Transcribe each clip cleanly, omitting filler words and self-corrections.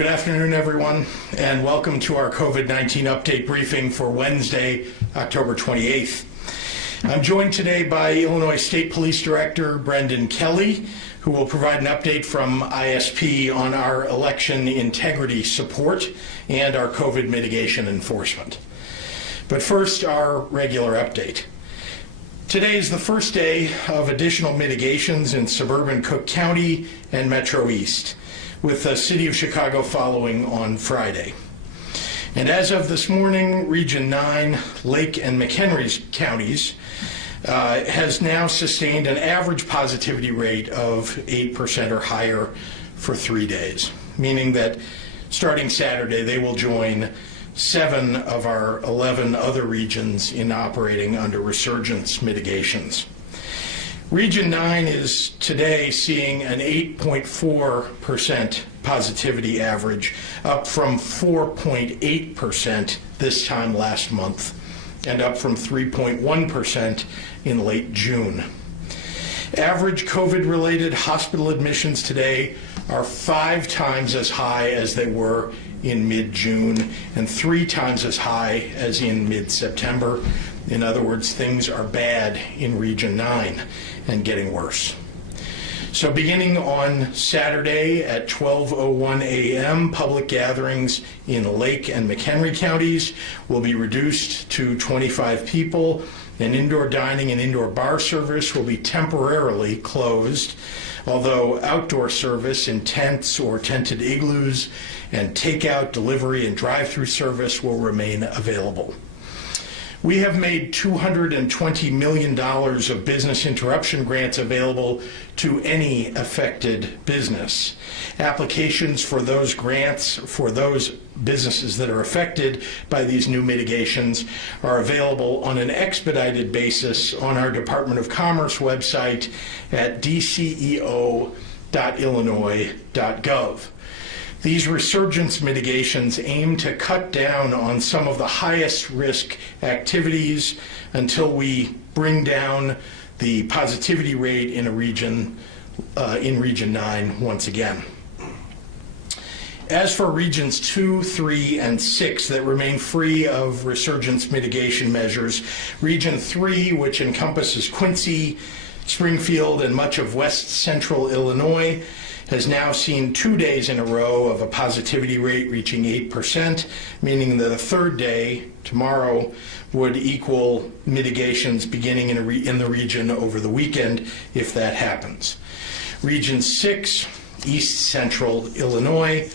Good afternoon, everyone, and welcome to our COVID-19 update briefing for Wednesday, October 28th. I'm joined today by Illinois State Police Director Brendan Kelly, who will provide an update from ISP on our election integrity support and our COVID mitigation enforcement. But first, our regular update. Today is the first day of additional mitigations in suburban Cook County and Metro East, with the City of Chicago following on Friday. And as of this morning, Region 9, Lake and McHenry counties has now sustained an average positivity rate of 8% or higher for 3 days, meaning that starting Saturday, they will join 7 of our 11 other regions in operating under resurgence mitigations. Region 9 is today seeing an 8.4% positivity average, up from 4.8% this time last month, and up from 3.1% in late June. Average COVID-related hospital admissions today are 5 times as high as they were in mid-June and 3 times as high as in mid-September. In other words, things are bad in Region 9 and getting worse. So beginning on Saturday at 12:01 a.m., public gatherings in Lake and McHenry counties will be reduced to 25 people, and indoor dining and indoor bar service will be temporarily closed, although outdoor service in tents or tented igloos and takeout, delivery, and drive-through service will remain available. We have made $220 million of business interruption grants available to any affected business. Applications for those grants for those businesses that are affected by these new mitigations are available on an expedited basis on our Department of Commerce website at dceo.illinois.gov. These resurgence mitigations aim to cut down on some of the highest risk activities until we bring down the positivity rate in Region 9 once again. As for Regions 2, 3, and 6 that remain free of resurgence mitigation measures, Region 3, which encompasses Quincy, Springfield, and much of west central Illinois, has now seen 2 days in a row of a positivity rate reaching 8%, meaning that a third day, tomorrow, would equal mitigations beginning in the region over the weekend if that happens. Region 6, east central Illinois,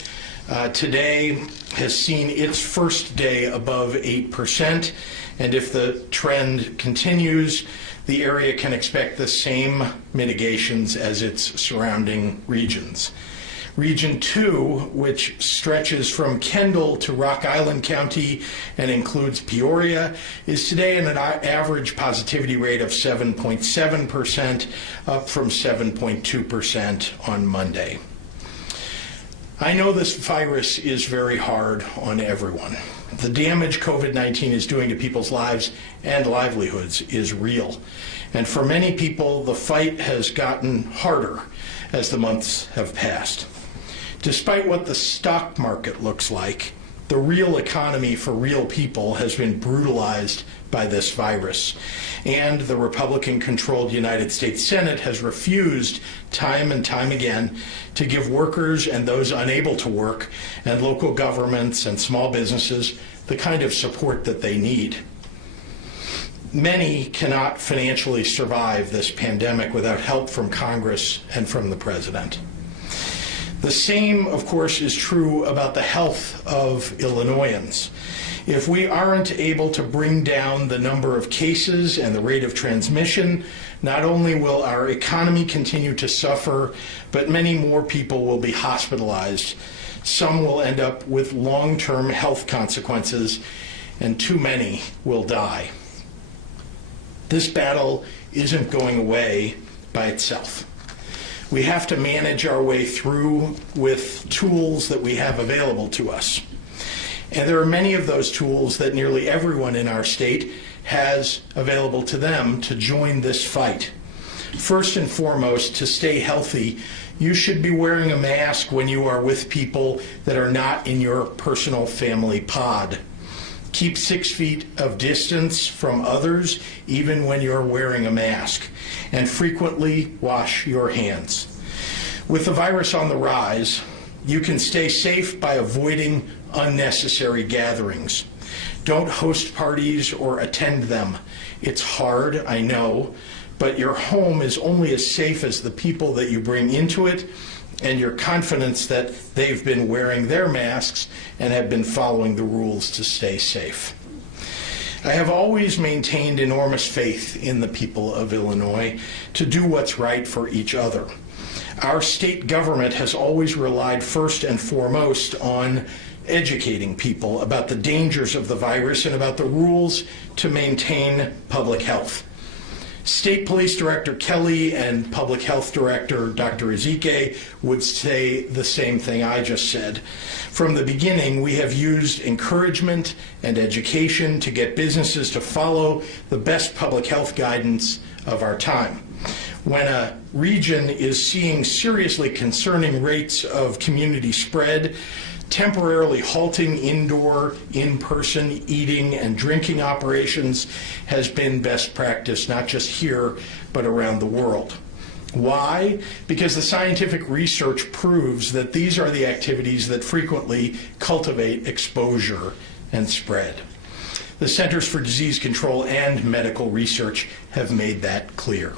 today has seen its first day above 8%, and if the trend continues, the area can expect the same mitigations as its surrounding regions. Region 2, which stretches from Kendall to Rock Island County and includes Peoria, is today at an average positivity rate of 7.7%, up from 7.2% on Monday. I know this virus is very hard on everyone. The damage COVID-19 is doing to people's lives and livelihoods is real. And for many people, the fight has gotten harder as the months have passed. Despite what the stock market looks like, the real economy for real people has been brutalized by this virus. And the Republican-controlled United States Senate has refused time and time again to give workers and those unable to work and local governments and small businesses the kind of support that they need. Many cannot financially survive this pandemic without help from Congress and from the President. The same, of course, is true about the health of Illinoisans. If we aren't able to bring down the number of cases and the rate of transmission, not only will our economy continue to suffer, but many more people will be hospitalized. Some will end up with long-term health consequences, and too many will die. This battle isn't going away by itself. We have to manage our way through with tools that we have available to us. And there are many of those tools that nearly everyone in our state has available to them to join this fight. First and foremost, to stay healthy, you should be wearing a mask when you are with people that are not in your personal family pod. Keep 6 feet of distance from others, even when you're wearing a mask, and frequently wash your hands. With the virus on the rise, you can stay safe by avoiding unnecessary gatherings. Don't host parties or attend them. It's hard, I know, but your home is only as safe as the people that you bring into it and your confidence that they've been wearing their masks and have been following the rules to stay safe. I have always maintained enormous faith in the people of Illinois to do what's right for each other. Our state government has always relied first and foremost on educating people about the dangers of the virus and about the rules to maintain public health. State Police Director Kelly and Public Health Director Dr. Ezike would say the same thing I just said. From the beginning, we have used encouragement and education to get businesses to follow the best public health guidance of our time. When a region is seeing seriously concerning rates of community spread, temporarily halting indoor, in-person eating and drinking operations has been best practice, not just here, but around the world. Why? Because the scientific research proves that these are the activities that frequently cultivate exposure and spread. The Centers for Disease Control and medical research have made that clear.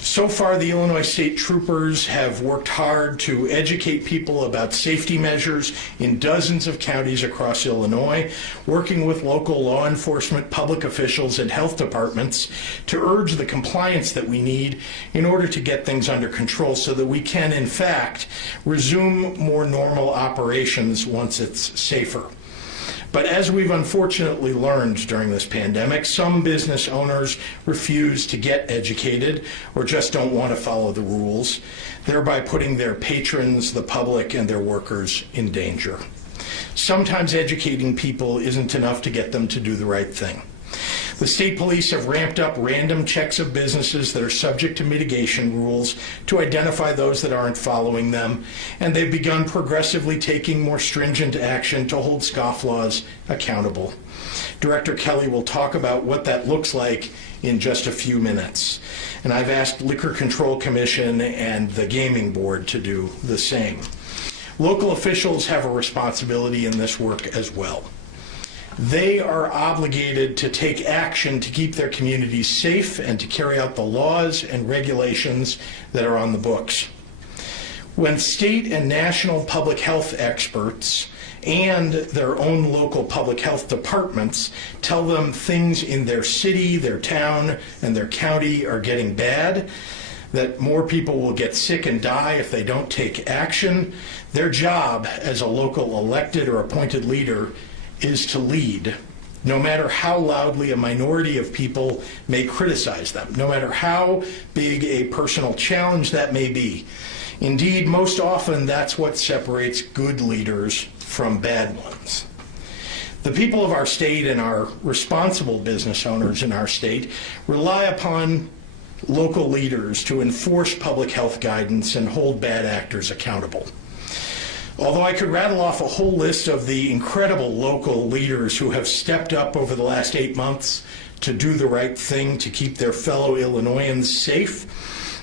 So far, the Illinois State Troopers have worked hard to educate people about safety measures in dozens of counties across Illinois, working with local law enforcement, public officials, and health departments to urge the compliance that we need in order to get things under control so that we can, in fact, resume more normal operations once it's safer. But as we've unfortunately learned during this pandemic, some business owners refuse to get educated or just don't want to follow the rules, thereby putting their patrons, the public, and their workers in danger. Sometimes educating people isn't enough to get them to do the right thing. The state police have ramped up random checks of businesses that are subject to mitigation rules to identify those that aren't following them, and they've begun progressively taking more stringent action to hold scofflaws accountable. Director Kelly will talk about what that looks like in just a few minutes. And I've asked Liquor Control Commission and the Gaming Board to do the same. Local officials have a responsibility in this work as well. They are obligated to take action to keep their communities safe and to carry out the laws and regulations that are on the books. When state and national public health experts and their own local public health departments tell them things in their city, their town, and their county are getting bad, that more people will get sick and die if they don't take action, their job as a local elected or appointed leader is to lead, no matter how loudly a minority of people may criticize them, no matter how big a personal challenge that may be. Indeed, most often that's what separates good leaders from bad ones. The people of our state and our responsible business owners in our state rely upon local leaders to enforce public health guidance and hold bad actors accountable. Although I could rattle off a whole list of the incredible local leaders who have stepped up over the last 8 months to do the right thing to keep their fellow Illinoisans safe,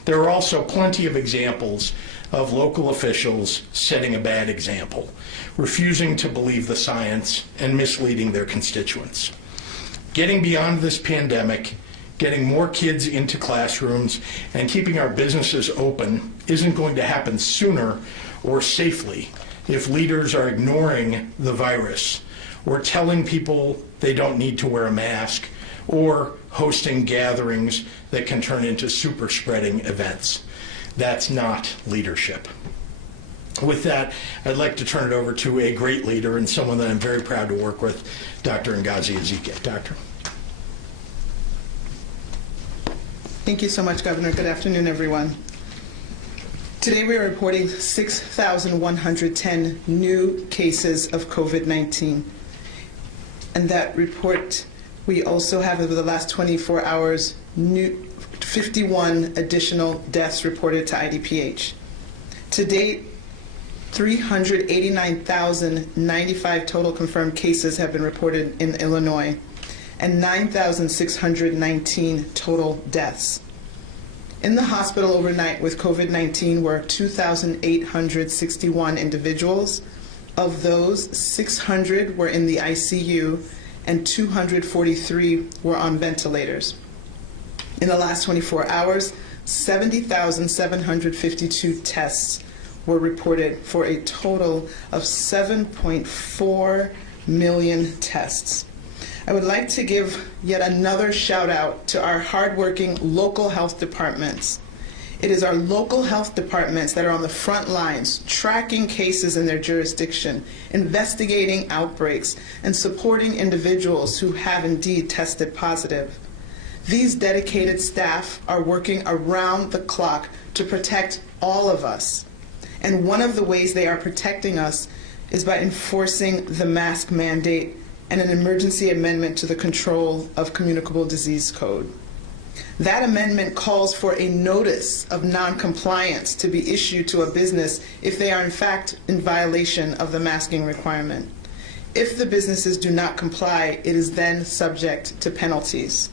there are also plenty of examples of local officials setting a bad example, refusing to believe the science and misleading their constituents. Getting beyond this pandemic, getting more kids into classrooms, and keeping our businesses open isn't going to happen sooner or safely if leaders are ignoring the virus or telling people they don't need to wear a mask or hosting gatherings that can turn into super spreading events. That's not leadership. With that, I'd like to turn it over to a great leader and someone that I'm very proud to work with, Dr. Ngozi Ezike. Doctor. Thank you so much, Governor. Good afternoon, everyone. Today we are reporting 6,110 new cases of COVID-19. And that report, we also have over the last 24 hours, 51 additional deaths reported to IDPH. To date, 389,095 total confirmed cases have been reported in Illinois, and 9,619 total deaths. In the hospital overnight with COVID-19 were 2,861 individuals. Of those, 600 were in the ICU and 243 were on ventilators. In the last 24 hours, 70,752 tests were reported for a total of 7.4 million tests. I would like to give yet another shout out to our hardworking local health departments. It is our local health departments that are on the front lines, tracking cases in their jurisdiction, investigating outbreaks, and supporting individuals who have indeed tested positive. These dedicated staff are working around the clock to protect all of us. And one of the ways they are protecting us is by enforcing the mask mandate and an emergency amendment to the Control of Communicable Disease Code. That amendment calls for a notice of noncompliance to be issued to a business if they are in fact in violation of the masking requirement. If the businesses do not comply, it is then subject to penalties.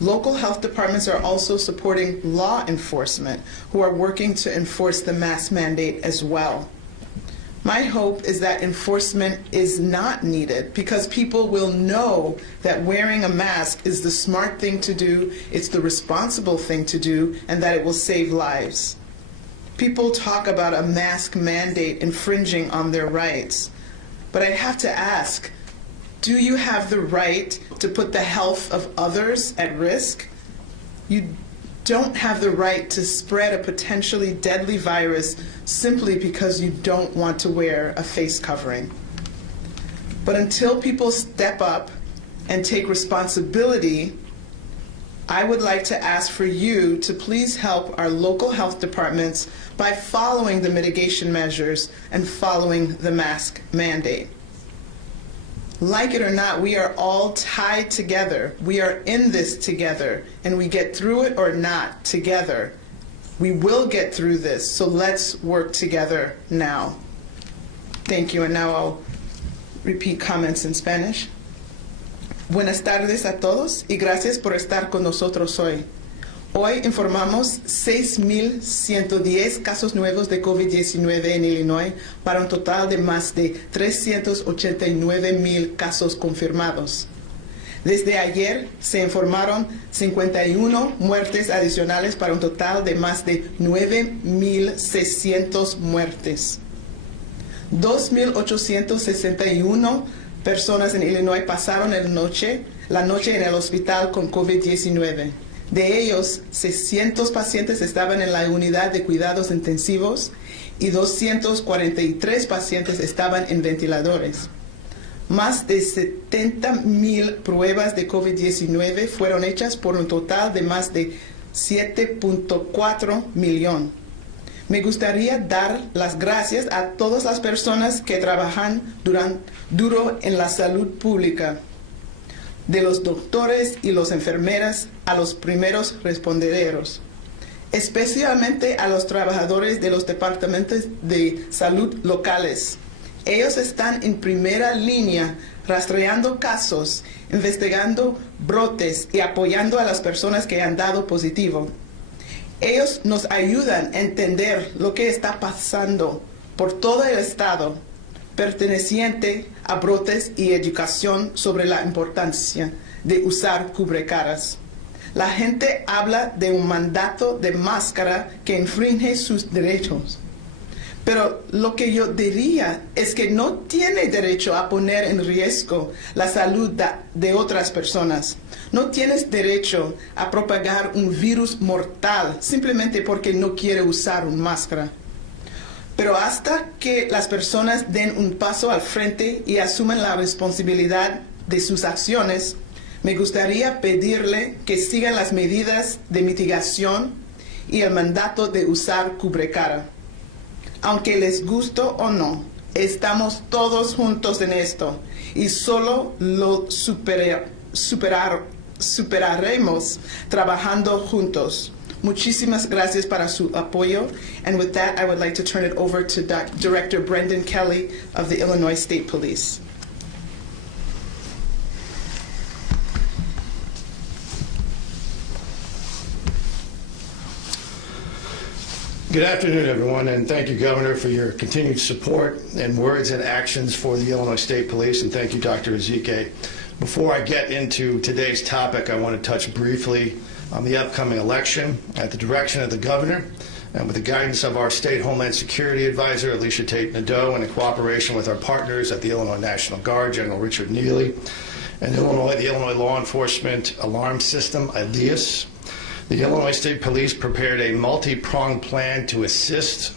Local health departments are also supporting law enforcement who are working to enforce the mask mandate as well. My hope is that enforcement is not needed because people will know that wearing a mask is the smart thing to do, it's the responsible thing to do, and that it will save lives. People talk about a mask mandate infringing on their rights, but I have to ask, do you have the right to put the health of others at risk? You don't have the right to spread a potentially deadly virus simply because you don't want to wear a face covering. But until people step up and take responsibility, I would like to ask for you to please help our local health departments by following the mitigation measures and following the mask mandate. Like it or not, we are all tied together. We are in this together, and we get through it or not together. We will get through this, so let's work together now. Thank you, and now I'll repeat comments in Spanish. Buenas tardes a todos y gracias por estar con nosotros hoy. Hoy informamos 6,110 casos nuevos de COVID-19 en Illinois para un total de más de 389,000 casos confirmados. Desde ayer se informaron 51 muertes adicionales para un total de más de 9,600 muertes. 2,861 personas en Illinois pasaron la noche en el hospital con COVID-19. De ellos, 600 pacientes estaban en la unidad de cuidados intensivos y 243 pacientes estaban en ventiladores. Más de 70,000 pruebas de COVID-19 fueron hechas por un total de más de 7.4 millones. Me gustaría dar las gracias a todas las personas que trabajan duro en la salud pública, de los doctores y las enfermeras a los primeros responderos, especialmente a los trabajadores de los departamentos de salud locales. Ellos están en primera línea rastreando casos, investigando brotes y apoyando a las personas que han dado positivo. Ellos nos ayudan a entender lo que está pasando por todo el estado, perteneciente a brotes y educación sobre la importancia de usar cubrecaras. La gente habla de un mandato de máscara que infringe sus derechos. Pero lo que yo diría es que no tiene derecho a poner en riesgo la salud de otras personas. No tienes derecho a propagar un virus mortal simplemente porque no quiere usar una máscara. Pero hasta que las personas den un paso al frente y asuman la responsabilidad de sus acciones, me gustaría pedirle que sigan las medidas de mitigación y el mandato de usar cubrecara. Aunque les guste o no, estamos todos juntos en esto y solo lo superaremos superaremos trabajando juntos. Muchísimas gracias para su apoyo. And with that, I would like to turn it over to Director Brendan Kelly of the Illinois State Police. Good afternoon, everyone, and thank you, Governor, for your continued support and words and actions for the Illinois State Police, and thank you, Dr. Ezike. Before I get into today's topic, I want to touch briefly on the upcoming election. At the direction of the Governor and with the guidance of our State Homeland Security Advisor, Alicia Tate Nadeau, and in cooperation with our partners at the Illinois National Guard, General Richard Neely, and the Illinois Law Enforcement Alarm System, ILEAS, the Illinois State Police prepared a multi-pronged plan to assist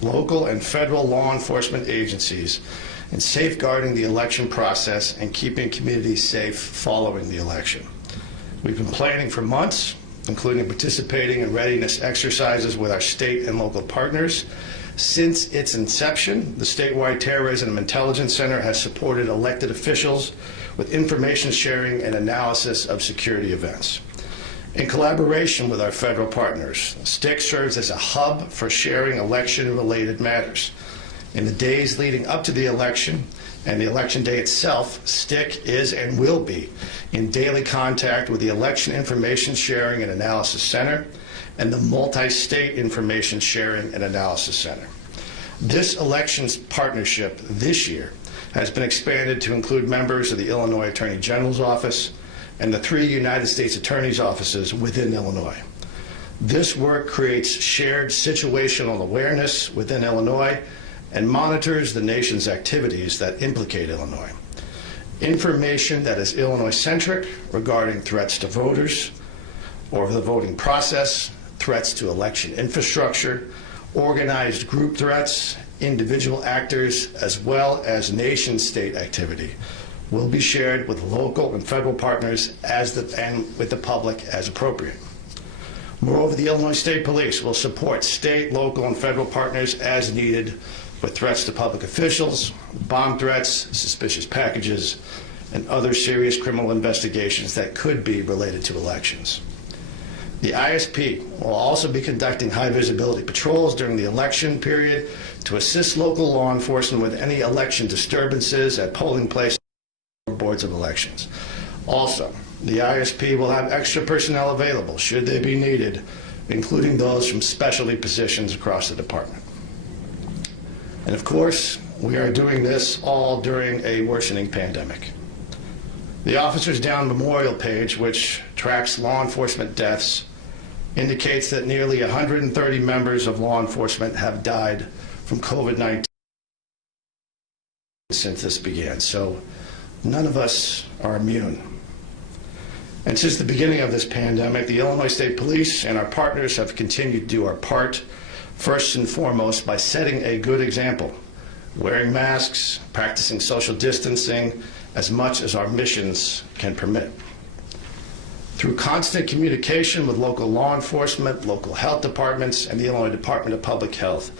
local and federal law enforcement agencies in safeguarding the election process and keeping communities safe following the election. We've been planning for months, including participating in readiness exercises with our state and local partners. Since its inception, the statewide Terrorism Intelligence Center has supported elected officials with information sharing and analysis of security events. In collaboration with our federal partners, STIC serves as a hub for sharing election-related matters. In the days leading up to the election and the election day itself, STIC is and will be in daily contact with the Election Information Sharing and Analysis Center and the Multi-State Information Sharing and Analysis Center. This elections partnership this year has been expanded to include members of the Illinois Attorney General's Office and the 3 United States Attorney's offices within Illinois. This work creates shared situational awareness within Illinois and monitors the nation's activities that implicate Illinois. Information that is Illinois-centric regarding threats to voters or the voting process, threats to election infrastructure, organized group threats, individual actors, as well as nation-state activity will be shared with local and federal partners and with the public as appropriate. Moreover, the Illinois State Police will support state, local, and federal partners as needed with threats to public officials, bomb threats, suspicious packages, and other serious criminal investigations that could be related to elections. The ISP will also be conducting high-visibility patrols during the election period to assist local law enforcement with any election disturbances at polling places or boards of elections. Also, the ISP will have extra personnel available should they be needed, including those from specialty positions across the department. And of course, we are doing this all during a worsening pandemic. The Officers Down Memorial page, which tracks law enforcement deaths, indicates that nearly 130 members of law enforcement have died from COVID-19 since this began. So none of us are immune. And since the beginning of this pandemic, the Illinois State Police and our partners have continued to do our part, first and foremost by setting a good example, wearing masks, practicing social distancing as much as our missions can permit. Through constant communication with local law enforcement, local health departments, and the Illinois Department of Public Health,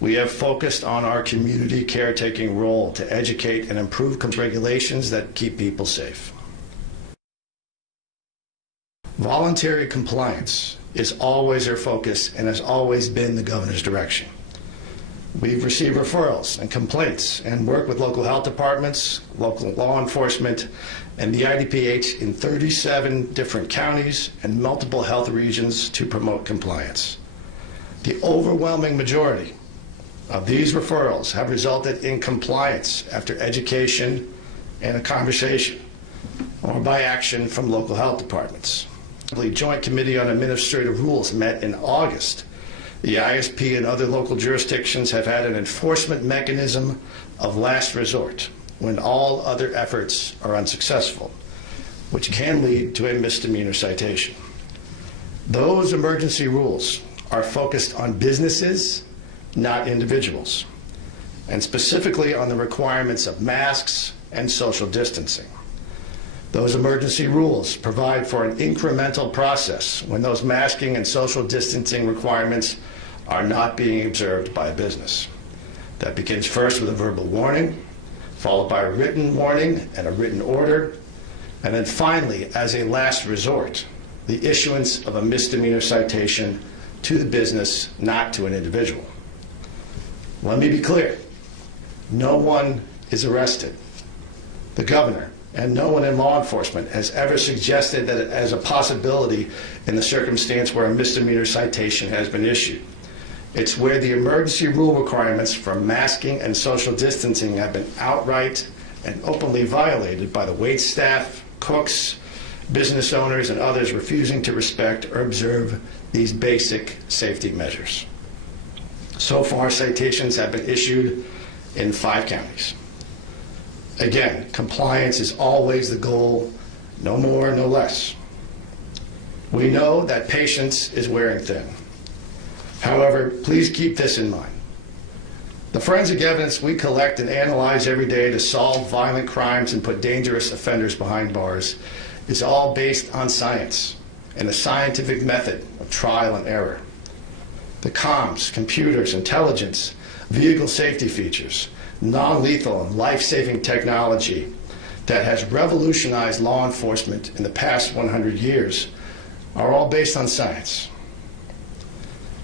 we have focused on our community caretaking role to educate and improve regulations that keep people safe. Voluntary compliance is always our focus and has always been the Governor's direction. We've received referrals and complaints and worked with local health departments, local law enforcement, and the IDPH in 37 different counties and multiple health regions to promote compliance. The overwhelming majority of these referrals have resulted in compliance after education and a conversation or by action from local health departments. The Joint Committee on Administrative Rules met in August. The ISP and other local jurisdictions have had an enforcement mechanism of last resort when all other efforts are unsuccessful, which can lead to a misdemeanor citation. Those emergency rules are focused on businesses, not individuals, and specifically on the requirements of masks and social distancing. Those emergency rules provide for an incremental process when those masking and social distancing requirements are not being observed by a business. That begins first with a verbal warning, followed by a written warning and a written order, And then finally, as a last resort, the issuance of a misdemeanor citation to the business, not to an individual. Let me be clear. No one is arrested. The governor and no one in law enforcement has ever suggested that as a possibility in the circumstance where a misdemeanor citation has been issued. It's where the emergency rule requirements for masking and social distancing have been outright and openly violated by the wait staff, cooks, business owners, and others refusing to respect or observe these basic safety measures. So far, citations have been issued in 5 counties. Again, compliance is always the goal, no more, no less. We know that patience is wearing thin. However, please keep this in mind. The forensic evidence we collect and analyze every day to solve violent crimes and put dangerous offenders behind bars is all based on science and the scientific method of trial and error. The comms, computers, intelligence, vehicle safety features, non-lethal and life-saving technology that has revolutionized law enforcement in the past 100 years are all based on science.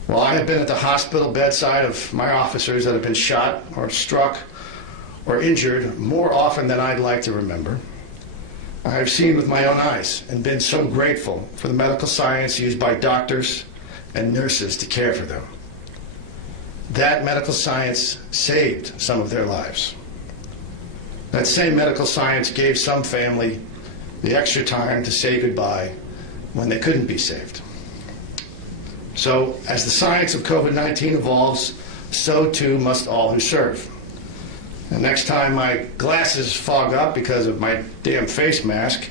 While I have been at the hospital bedside of my officers that have been shot or struck or injured more often than I'd like to remember, I have seen with my own eyes and been so grateful for the medical science used by doctors and nurses to care for them. That medical science saved some of their lives. That same medical science gave some family the extra time to say goodbye when they couldn't be saved. So, as the science of COVID-19 evolves, so too must all who serve. And next time my glasses fog up because of my damn face mask,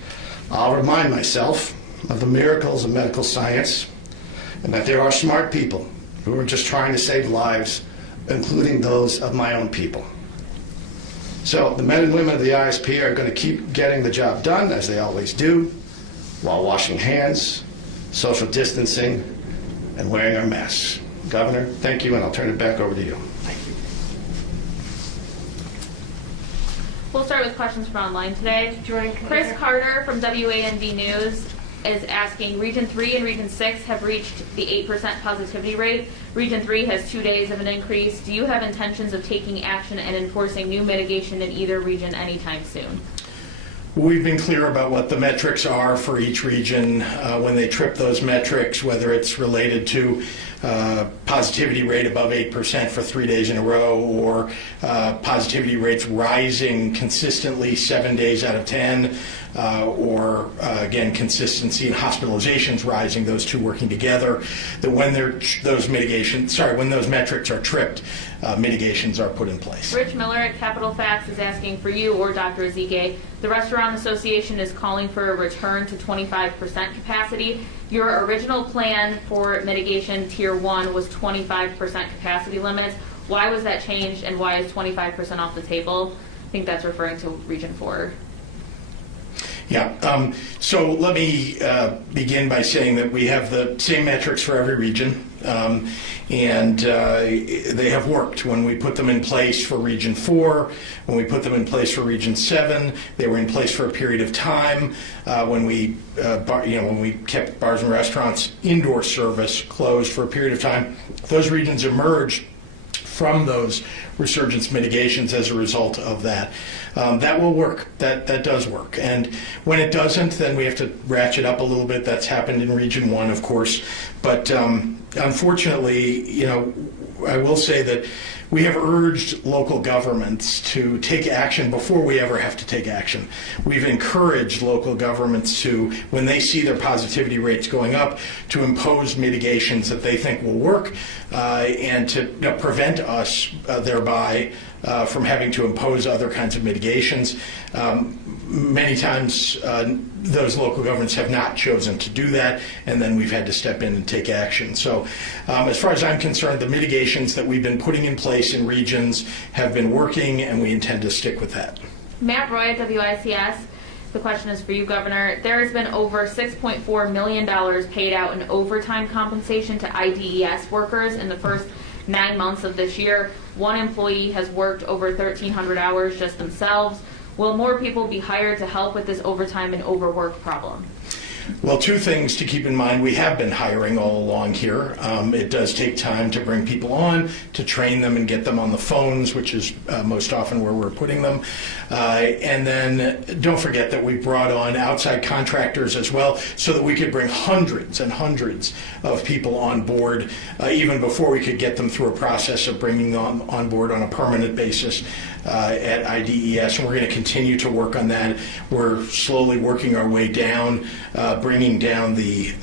I'll remind myself of the miracles of medical science and that there are smart people who are just trying to save lives, including those of my own people. So the men and women of the ISP are going to keep getting the job done, as they always do, while washing hands, social distancing, and wearing our masks. Governor, thank you, and I'll turn it back over to you. Thank you. We'll start with questions from online today. Chris Carter from WANV News is asking, Region 3 and Region 6 have reached the 8% positivity rate. Region 3 has 2 days of an increase. Do you have intentions of taking action and enforcing new mitigation in either region anytime soon? We've been clear about what the metrics are for each region when they trip those metrics, whether it's related to positivity rate above 8% for 3 days in a row, or positivity rates rising consistently 7 days out of 10, or again, consistency in hospitalizations rising, those two working together, that when when those metrics are tripped, mitigations are put in place. Rich Miller at Capital Facts is asking for you or Dr. Ezike. The Restaurant Association is calling for a return to 25% capacity. Your original plan for mitigation Tier 1 was 25% capacity limits. Why was that changed, and why is 25% off the table? I think that's referring to Region 4. Yeah, so let me begin by saying that we have the same metrics for every region, and they have worked. When we put them in place for Region 4, when we put them in place for Region 7, they were in place for a period of time. When we kept bars and restaurants indoor service closed for a period of time, those regions emerged from those resurgence mitigations as a result of that. That will work. That does work. And when it doesn't, then we have to ratchet up a little bit. That's happened in Region 1, of course. But unfortunately, I will say that we have urged local governments to take action before we ever have to take action. We've encouraged local governments to, when they see their positivity rates going up, to impose mitigations that they think will work and to prevent us thereby from having to impose other kinds of mitigations. Many times those local governments have not chosen to do that, and then we've had to step in and take action. So as far as I'm concerned, the mitigations that we've been putting in place in regions have been working, and we intend to stick with that. Matt Roy at WICS. The question is for you, Governor. There has been over $6.4 million paid out in overtime compensation to IDES workers in the first 9 months of this year. One employee has worked over 1,300 hours just themselves. Will more people be hired to help with this overtime and overwork problem? Well, two things to keep in mind. We have been hiring all along here. It does take time to bring people on, to train them and get them on the phones, which is most often where we're putting them. And then don't forget that we brought on outside contractors as well so that we could bring hundreds and hundreds of people on board even before we could get them through a process of bringing them on board on a permanent basis at IDES. And we're going to continue to work on that. We're slowly working our way down, bringing down the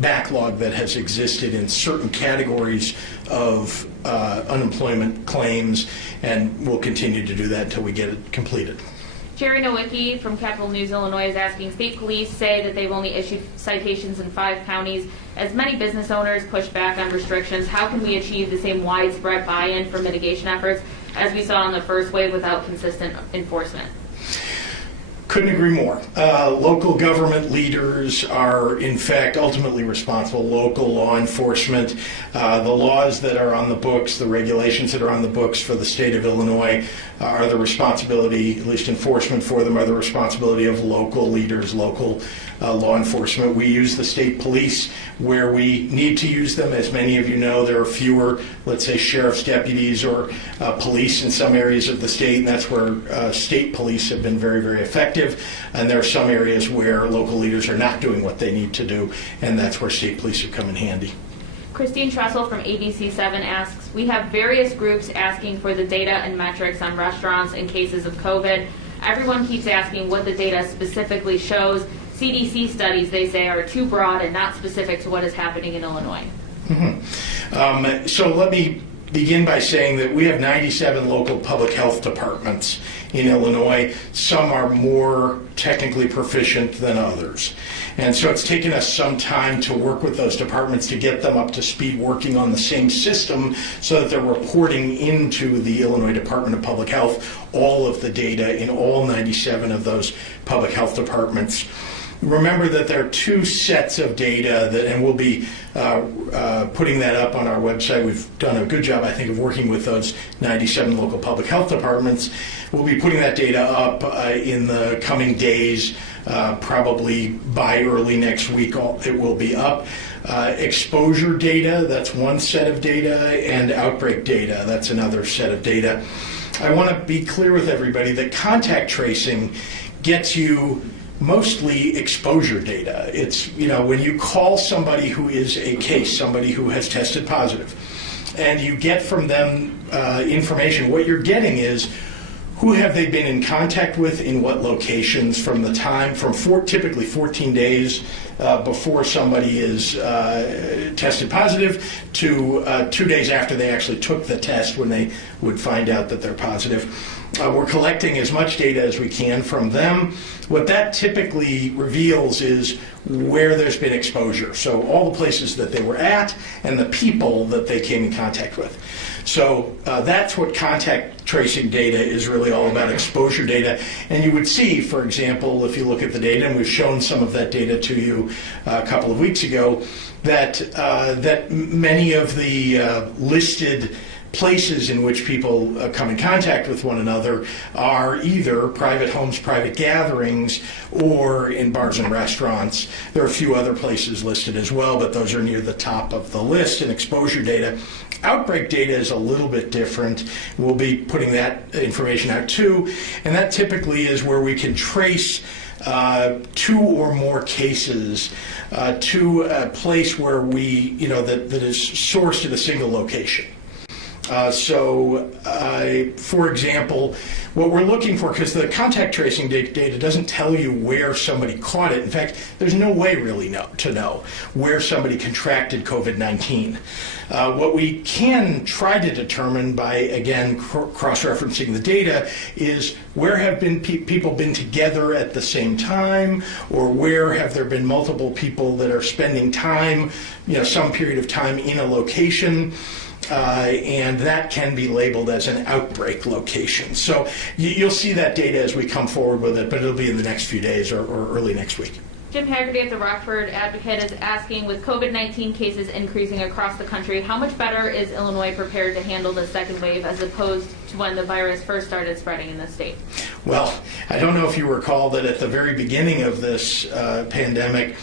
backlog that has existed in certain categories of unemployment claims, and we'll continue to do that until we get it completed. Jerry Nowicki from Capital News Illinois is asking, state police say that they've only issued citations in 5 counties. As many business owners push back on restrictions, how can we achieve the same widespread buy-in for mitigation efforts as we saw in the first wave without consistent enforcement? Couldn't agree more. Local government leaders are, in fact, ultimately responsible. Local law enforcement, the laws that are on the books, the regulations that are on the books for the state of Illinois are the responsibility, at least enforcement for them, are the responsibility of local leaders, local law enforcement. We use the state police where we need to use them. As many of you know, there are fewer, let's say, sheriff's deputies or police in some areas of the state, and that's where state police have been very, very effective. And there are some areas where local leaders are not doing what they need to do, and that's where state police have come in handy. Christine Tressel from ABC7 asks, we have various groups asking for the data and metrics on restaurants in cases of COVID. Everyone keeps asking what the data specifically shows. CDC studies, they say, are too broad and not specific to what is happening in Illinois. So let me begin by saying that we have 97 local public health departments in Illinois. Some are more technically proficient than others. And so it's taken us some time to work with those departments to get them up to speed working on the same system so that they're reporting into the Illinois Department of Public Health all of the data in all 97 of those public health departments. Remember that there are 2 sets of data, and we'll be putting that up on our website. We've done a good job, I think, of working with those 97 local public health departments. We'll be putting that data up in the coming days, probably by early next week. It will be up. Exposure data, that's one set of data, and outbreak data, that's another set of data. I want to be clear with everybody that contact tracing gets you mostly exposure data. It's, when you call somebody who is a case, somebody who has tested positive, and you get from them information, what you're getting is who have they been in contact with, in what locations, from the time, typically 14 days before somebody is tested positive to 2 days after they actually took the test when they would find out that they're positive. We're collecting as much data as we can from them. What that typically reveals is where there's been exposure. So all the places that they were at and the people that they came in contact with. So that's what contact tracing data is really all about, exposure data. And you would see, for example, if you look at the data, and we've shown some of that data to you a couple of weeks ago, that many of the listed places in which people come in contact with one another are either private homes, private gatherings, or in bars and restaurants. There are a few other places listed as well, but those are near the top of the list in exposure data. Outbreak data is a little bit different. We'll be putting that information out too, and that typically is where we can trace 2 or more cases to a place where we, that is sourced at a single location. For example, what we're looking for, because the contact tracing data doesn't tell you where somebody caught it. In fact, there's no way really to know where somebody contracted COVID-19. What we can try to determine by, again, cross-referencing the data is where have people been together at the same time, or where have there been multiple people that are spending time, some period of time in a location. And that can be labeled as an outbreak location. So you'll see that data as we come forward with it, but it'll be in the next few days or early next week. Jim Haggerty at the Rockford Advocate is asking, with COVID-19 cases increasing across the country, how much better is Illinois prepared to handle the second wave as opposed to when the virus first started spreading in the state? Well, I don't know if you recall that at the very beginning of this pandemic,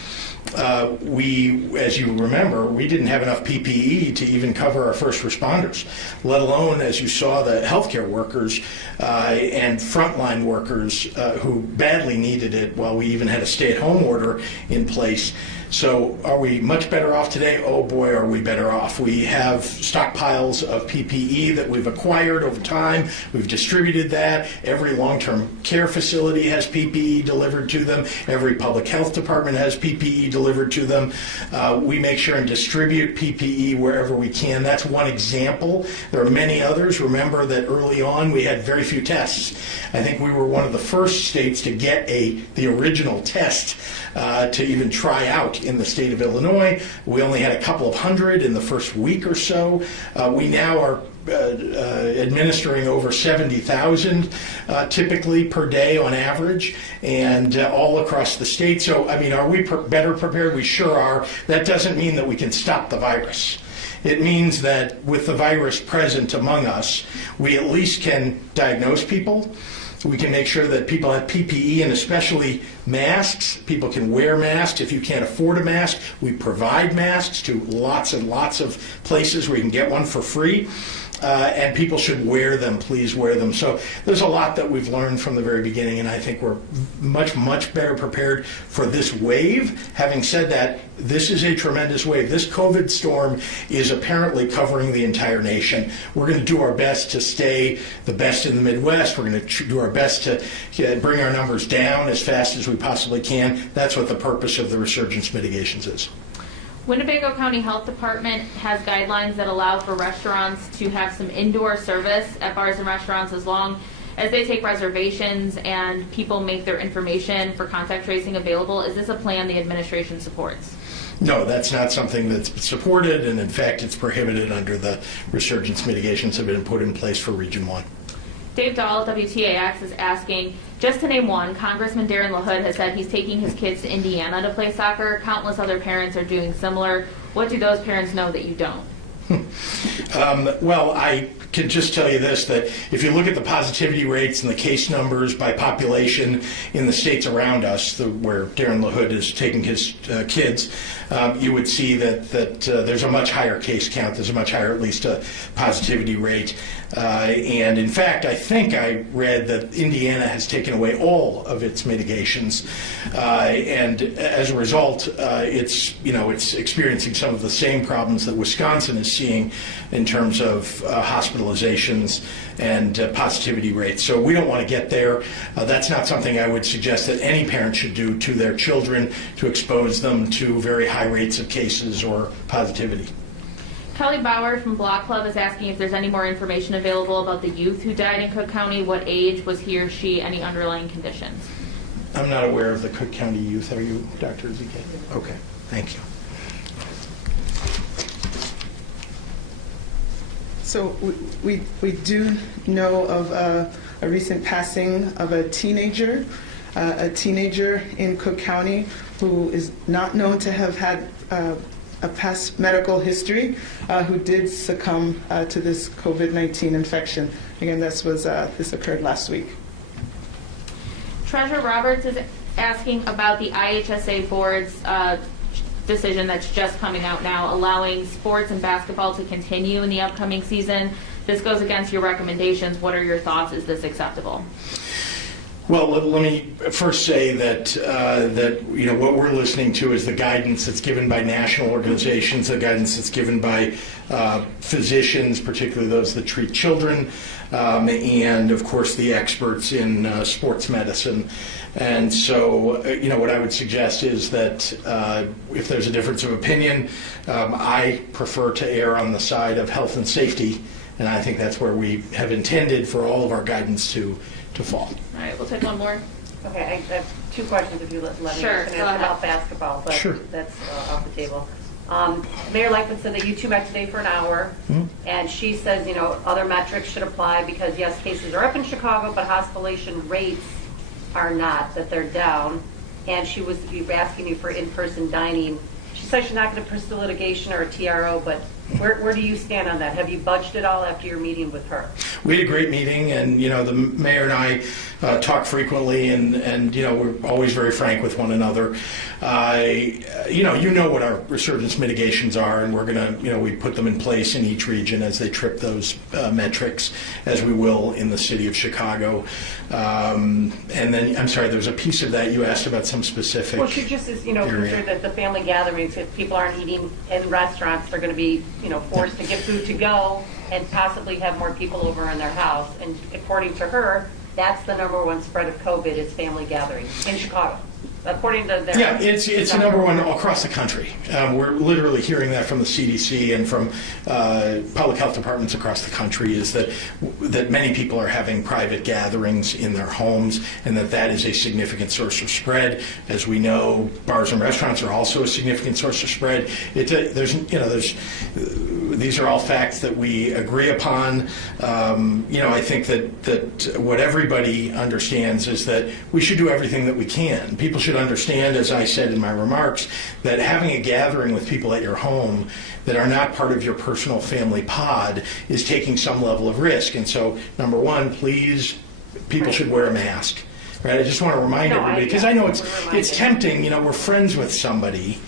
we, as you remember, we didn't have enough PPE to even cover our first responders, let alone, as you saw, the healthcare workers and frontline workers who badly needed it while we even had a stay-at-home order in place. So are we much better off today? Oh boy, are we better off. We have stockpiles of PPE that we've acquired over time. We've distributed that. Every long-term care facility has PPE delivered to them. Every public health department has PPE delivered to them. We make sure and distribute PPE wherever we can. That's one example. There are many others. Remember that early on we had very few tests. I think we were one of the first states to get the original test to even try out in the state of Illinois. We only had a couple of hundred in the first week or so. We now are administering over 70,000 typically per day on average, and all across the state. So, I mean, are we better prepared? We sure are. That doesn't mean that we can stop the virus. It means that with the virus present among us, we at least can diagnose people. We can make sure that people have PPE, and especially masks. People can wear masks. If you can't afford a mask, we provide masks to lots and lots of places where you can get one for free. And people should wear them, please wear them. So there's a lot that we've learned from the very beginning, and I think we're much, much better prepared for this wave. Having said that, this is a tremendous wave. This COVID storm is apparently covering the entire nation. We're going to do our best to stay the best in the Midwest. We're going to do our best to bring our numbers down as fast as we possibly can. That's what the purpose of the resurgence mitigations is. Winnebago County Health Department has guidelines that allow for restaurants to have some indoor service at bars and restaurants as long as they take reservations and people make their information for contact tracing available. Is this a plan the administration supports? No, that's not something that's supported, and in fact it's prohibited under the resurgence mitigations that have been put in place for Region 1. Dave Dahl, WTAX, is asking, just to name one, Congressman Darren LaHood has said he's taking his kids to Indiana to play soccer. Countless other parents are doing similar. What do those parents know that you don't? Well, I can just tell you this, that if you look at the positivity rates and the case numbers by population in the states around us, where Darren LaHood is taking his kids, you would see that there's a much higher case count. There's a much higher, at least, positivity rate. And in fact, I think I read that Indiana has taken away all of its mitigations, and as a result, it's experiencing some of the same problems that Wisconsin is seeing in terms of hospitalizations and positivity rates. So we don't want to get there. That's not something I would suggest that any parent should do to their children, to expose them to very high rates of cases or positivity. Kelly Bauer from Block Club is asking if there's any more information available about the youth who died in Cook County. What age was he or she? Any underlying conditions? I'm not aware of the Cook County youth. Are you, Dr. Ezike? Okay, thank you. So we do know of a recent passing of a teenager in Cook County who is not known to have had a past medical history, who did succumb to this COVID-19 infection. Again, this occurred last week. Treasurer Roberts is asking about the IHSA board's decision that's just coming out now, allowing sports and basketball to continue in the upcoming season. This goes against your recommendations. What are your thoughts? Is this acceptable? Well, let me first say that what we're listening to is the guidance that's given by national organizations, the guidance that's given by physicians, particularly those that treat children, and of course the experts in sports medicine. And so, what I would suggest is that if there's a difference of opinion, I prefer to err on the side of health and safety, and I think that's where we have intended for all of our guidance to fall. All right, we'll take one more. Okay, I have two questions if you let me. Sure, I can ask about basketball, but sure. That's off the table. Mayor Lightman said that you two met today for an hour, and she says, other metrics should apply because, yes, cases are up in Chicago, but hospitalization rates are not, that they're down. and she was asking you for in-person dining. She said she's not going to pursue litigation or a TRO, but where do you stand on that? Have you budged it all after your meeting with her? We had a great meeting, and the mayor and I talk frequently, and we're always very frank with one another. You know what our resurgence mitigations are, and we're gonna, we put them in place in each region as they trip those metrics, as we will in the city of Chicago. And then, I'm sorry, there was a piece of that you asked about some specific. Well, she just is, concerned that the family gatherings, if people aren't eating in restaurants, they're going to be, forced to get food to go and possibly have more people over in their house. And according to her, that's the #1 spread of COVID is family gatherings in Chicago. According to their... Yeah, it's the #1 across the country. We're literally hearing that from the CDC and from public health departments across the country, is that many people are having private gatherings in their homes, and that is a significant source of spread. As we know, bars and restaurants are also a significant source of spread. These are all facts that we agree upon. I think that what everybody understands is that we should do everything that we can. People should understand, as I said in my remarks, that having a gathering with people at your home that are not part of your personal family pod is taking some level of risk. And so, #1, please, people should wear a mask. Right? I just want to remind everybody, because I know it's tempting. We're friends with somebody,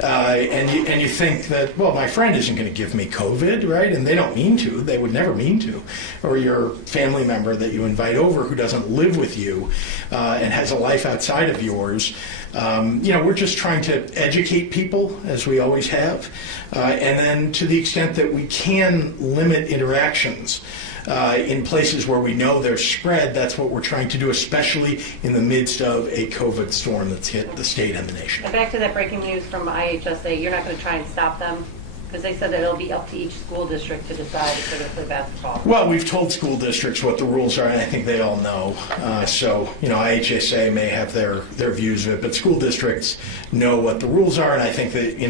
and you think that, well, my friend isn't going to give me COVID, right? And they don't mean to. They would never mean to. Or your family member that you invite over who doesn't live with you and has a life outside of yours. We're just trying to educate people, as we always have, and then to the extent that we can limit interactions. In places where we know there's spread, that's what we're trying to do, especially in the midst of a COVID storm that's hit the state and the nation. And back to that breaking news from IHSA, you're not going to try and stop them? Because they said that it'll be up to each school district to decide if they're going to play basketball. Well, we've told school districts what the rules are, and I think they all know. So, IHSA may have their views of it, but school districts know what the rules are, and I think that,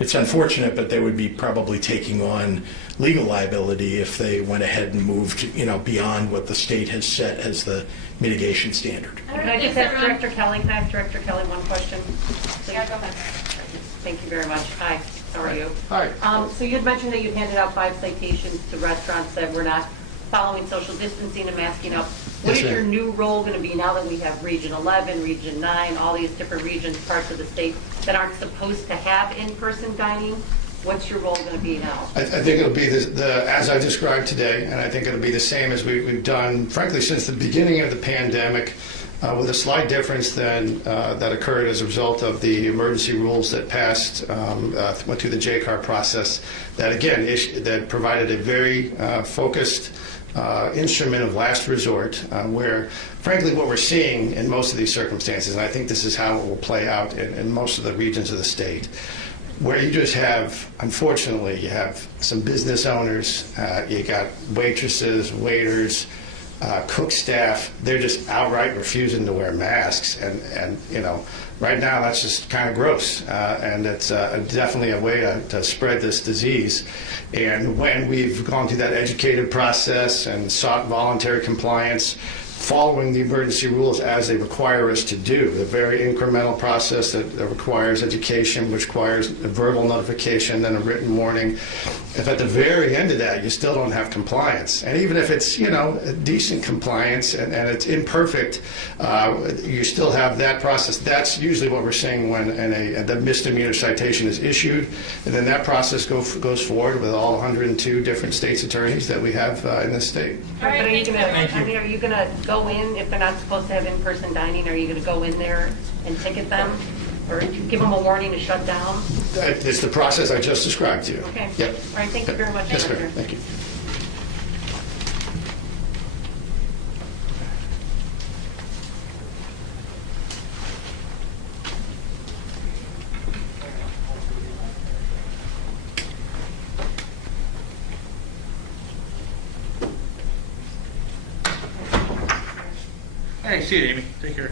it's unfortunate, but they would be probably taking on legal liability if they went ahead and moved, beyond what the state has set as the mitigation standard. Can I just ask Director Kelly one question? Yeah, go ahead. Thank you very much. Hi, how are you? Hi. So you had mentioned that you handed out 5 citations to restaurants that were not following social distancing and masking up. What is your new role going to be now that we have Region 11, Region 9, all these different regions, parts of the state that aren't supposed to have in-person dining? What's your role going to be now? I think it'll be as I described today, and I think it'll be the same as we've done, frankly, since the beginning of the pandemic, with a slight difference that occurred as a result of the emergency rules that passed, went through the JCAR process, that again, that provided a very focused instrument of last resort, where, frankly, what we're seeing in most of these circumstances, and I think this is how it will play out in most of the regions of the state, where you just have, unfortunately, you have some business owners, you got waitresses, waiters, cook staff, they're just outright refusing to wear masks. And right now that's just kind of gross. And it's definitely a way to spread this disease. And when we've gone through that educated process and sought voluntary compliance, following the emergency rules as they require us to do, the very incremental process that requires education, which requires a verbal notification, then a written warning. If at the very end of that you still don't have compliance, and even if it's a decent compliance and it's imperfect, you still have that process. That's usually what we're seeing when the misdemeanor citation is issued, and then that process goes forward with all 102 different state's attorneys that we have in this state. But are you going to go in if they're not supposed to have in-person dining? Are you going to go in there and ticket them, or give them a warning to shut down? It's the process I just described to you. Okay. Yep. All right. Thank you very much. Yes, ma'am. Thank you. Hey, see you, Amy. Take care.